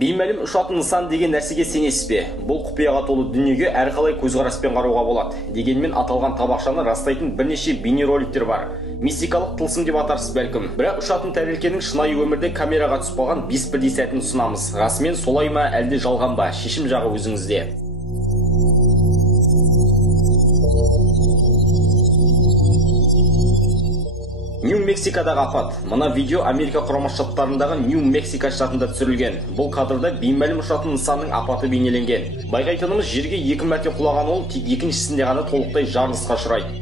Беймәлім ұшатын нысан деген нәрсеге сенесіз бе? Бұл құпияға толы дүниеге әрқалай көзқараспен қарауға болады. Дегенмен аталған табақшаны растайтын бірнеше бейнероликтер бар. Мистикалық тылсым деп атарсыз бәлкім. Бірақ ұшатын тәрелкенің шынайы өмірде камераға түсіп қалған 5 бірдей сәтін ұсынамыз. Расымен солай ма, әлде жалған ба? Шешім жағы өзіңізде. Нью-Мексикадағы апат. Мына видео Америка Құрама Штаттарындағы Нью-Мексика штатында түсірілген. Бұл кадрда беймәлім ұшатын нысанның апаты бейнеленген. Байқайтынымыз жерге 2 мәрте құлаған ол тек екіншісінде ғана толықтай жарылысқа ұшырайды.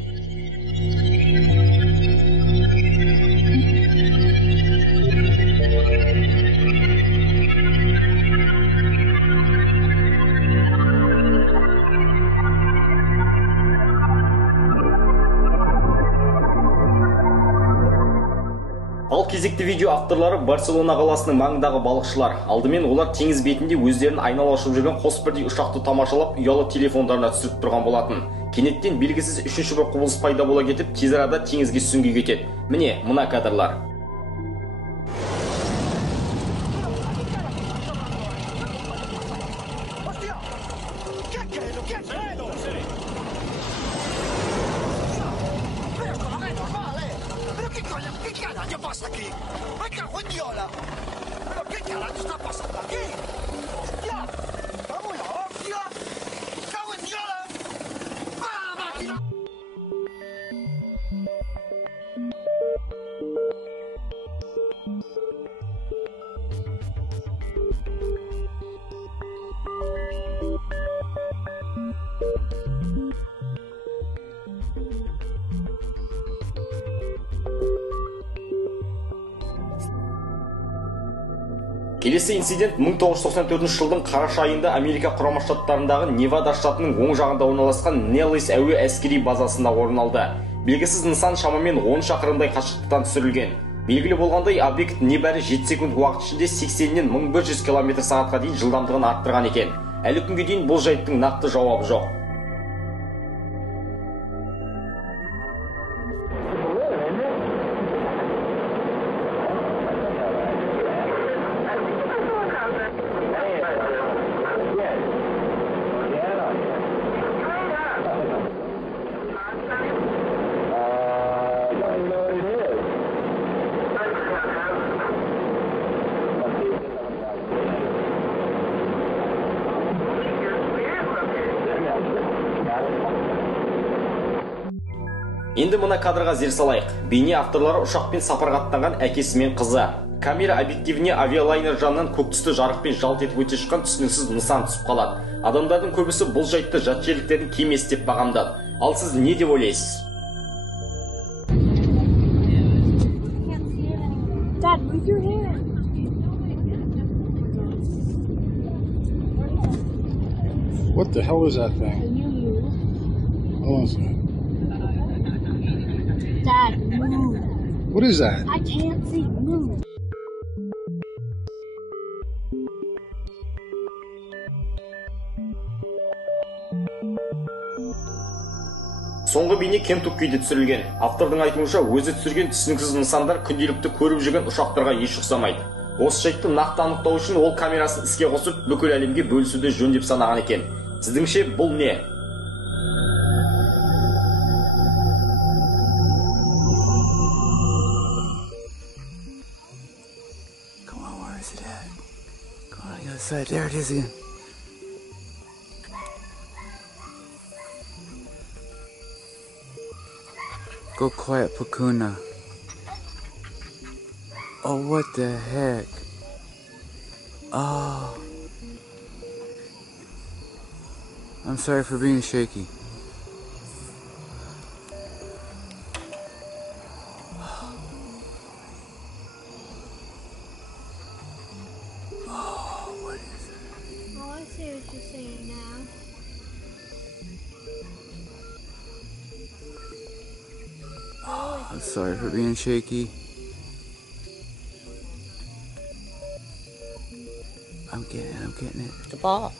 Ал кезекті видео авторлары Барселона қаласының маңындағы балықшылар. Алдымен олар теңіз бетінде өздерін айнала ұшып жүрген қос бірдей ұшақты тамашалап, ұялы телефондарына түсіріп тұрған болатын. Кенеттен белгісіз үшінші бір құбылыс пайда бола кетіп, тез арада теңізге сүңги кетеді. Міне, мына кадрлар. ¿Qué pasa aquí? ¡Me cago en Diola! ¿Pero qué carajo está pasando aquí? ¡Hostia! ¡Vamos la hostia! ¡Me cago en Diola! ¡Ah, máquina! Келесі инцидент 1994 жылдың қараша айында Америка Құрама Штаттарындағы Невада штатының оң жағында орналасқан Неллис әуе әскери базасында орын алды. Белгісіз нысан шамамен 10 шақырымдай қашықтықтан түсірілген. Белгілі болғандай, объект небәрі 7 секунд уақыт ішінде 80-нен 1100 км/сағатқа дейін жылдамдығын арттырған екен. Әлі күнге дейін бұл жайттың нақты жауабы жоқ. Енді мына кадрға зер салайық. Бейне авторлары ұшақпен сапарға аттанған әкесі мен қызы. Камера объективіне авиалайнер жанынан көк түсті жарықпен жалт етіп өте шыққан түсініксіз нысан түсіп қалады. Адамдардың көбісі бұл жайтты жат жерліктердің кемесі деп бағамдады. Ал сіз не деп ойлайсыз? Dad, move your hand. What the hell is that thing? Can you move? Hold on a second. Dad, move. What is that? I can't see. Move. Соңғы бейне Кентуккиде түсірілген. Автордың айтуынша, өзі түсірген түсініксіз нысандар күнделікті көріп жүрген ұшақтарға еш ұқсамайды. Осы жайтты нақты анықтау үшін ол камерасын іске қосып, бүкіл әлемге бөлісуді жөн деп санаған екен. Сіздіңше бұл не? Come on, where is it at? Come on the other side. There it is again. Go quiet, Pacuna. Oh, what the heck? Oh. I'm sorry for being shaky. Oh, what is it? Oh, I see what you're saying now. I'm sorry for being shaky. I'm getting it. The ball.